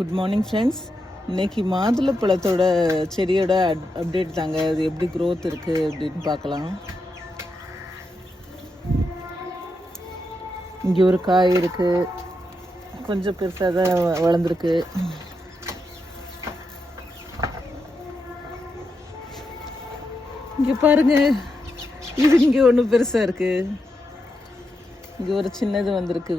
Good morning friends இன்றைக்கி மாதுளை பழத்தோட செடியோட அப் அப்டேட் தாங்க. அது எப்படி க்ரோத் இருக்குது அப்படின்னு பார்க்கலாம். இங்கே ஒரு காய் இருக்குது கொஞ்சம் பெருசாக தான் வளர்ந்துருக்கு. இங்கே பாருங்க. இது இங்கே ஒன்றும் பெருசாக இருக்குது இங்கே ஒரு சின்னது வந்திருக்கு.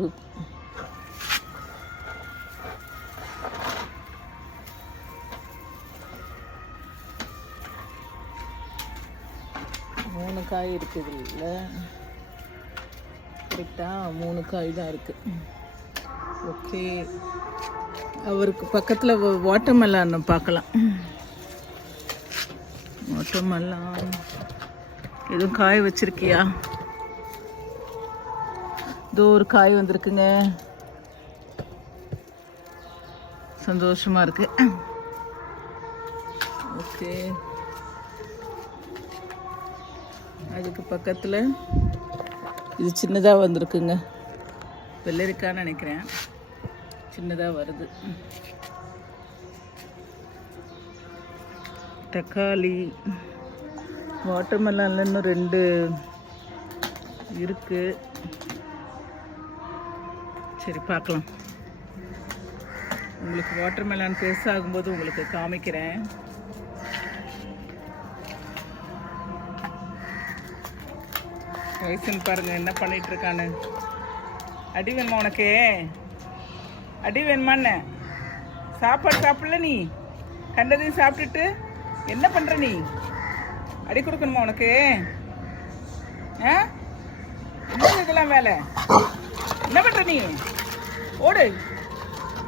மூணு காய் இருக்குது இல்லை? கரெக்டாக மூணு காய் தான் இருக்குது ஓகே. அவருக்கு பக்கத்தில் வாட்டர்மெலான் பார்க்கலாம். வாட்டர்மெலான் எதுவும் காய் வச்சிருக்கியா? இதோ ஒரு காய் வந்திருக்குங்க. சந்தோஷமாக இருக்குது ஓகே. அதுக்கு பக்கத்தில் இது சின்னதாக வந்திருக்குங்க. வெள்ளரிக்கான்னு நினைக்கிறேன். சின்னதாக வருது. தக்காளி வாட்டர்மெலன்ல இன்னும் ரெண்டு இருக்கு. சரி பார்க்கலாம். உங்களுக்கு வாட்டர்மெலன் பெருசாகும்போது உங்களுக்கு காமிக்கிறேன். வயசுன்னு பாருங்க என்ன பண்ணிட்டு இருக்கான்னு அடி வேணுமா உனக்கு? அடி வேணுமான்னு? சாப்பாடு சாப்பிடல நீ? கண்டதையும் சாப்பிட்டுட்டு என்ன பண்ற நீ? அடி கொடுக்கணுமா உனக்கு? ஆ? என்ன இதெல்லாம் வேலை? என்ன பண்ற நீ? ஓடு.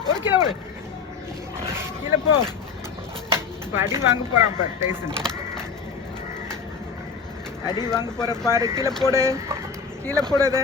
ஒரு கிலோ ஓடு. கீழே போ. இப்போ அடி வாங்க போறான் இப்போ டைசன். அடி வாங்க போற பாரு. கீழே போடு. கீழே போடாத